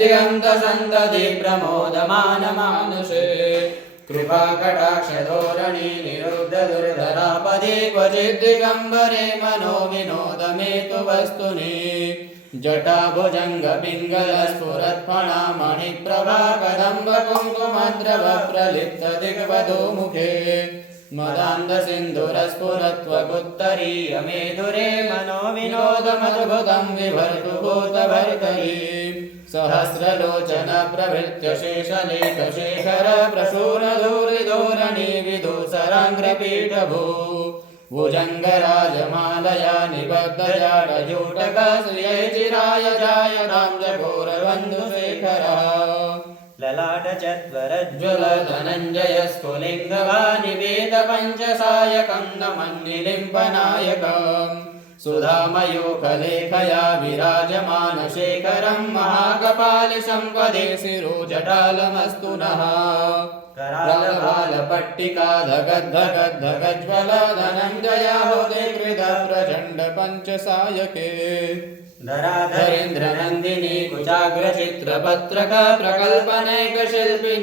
दिगन्तसन्तति प्रमोदमानमानसे कृपाकटाक्षधोरणी निरुद्धदुर्धरापदे क्वचिद्दिगम्बरे मनो विनोदमेतु वस्तुनि जटाभुजङ्गपिङ्गलस्फुरत्फणामणिप्रभा कदम्बकुङ्कुमद्रवप्रलिप्तदिग्वधूमुखे मदान्धसिन्धुरस्फुरत्वगुत्तरीयमेधुरे मनो विनोदमद्भुतं बिभर्तु भूतभर्तरी सहस्रलोचन प्रभृत्य शेषलेखशेखर प्रशूरधूरिधोरणि विदूसराङ्घ्रिपीठभू भुजङ्गराजमालया निबद्धजाटजूटकश्रियै चिराय जायतां जघोरबन्धुशेखरः ललाटचत्वरज्ज्वल धनञ्जयस्फुलिङ्गवानिवेदपञ्चसायकं नमन्निलिम्पनायकम् सुधामयूखलेखया विराजमानशेखरं महाकपालिशं पदेशिरोजटालमस्तु नः करालभालपट्टिका धगद्धगद्धगज्ज्वल धनञ्जयाहुतिकृत प्रचण्ड पञ्चसायके धराधरेन्द्रनन्दिनी कुचाग्रचित्रपत्रक प्रकल्पनैकशिल्पिनी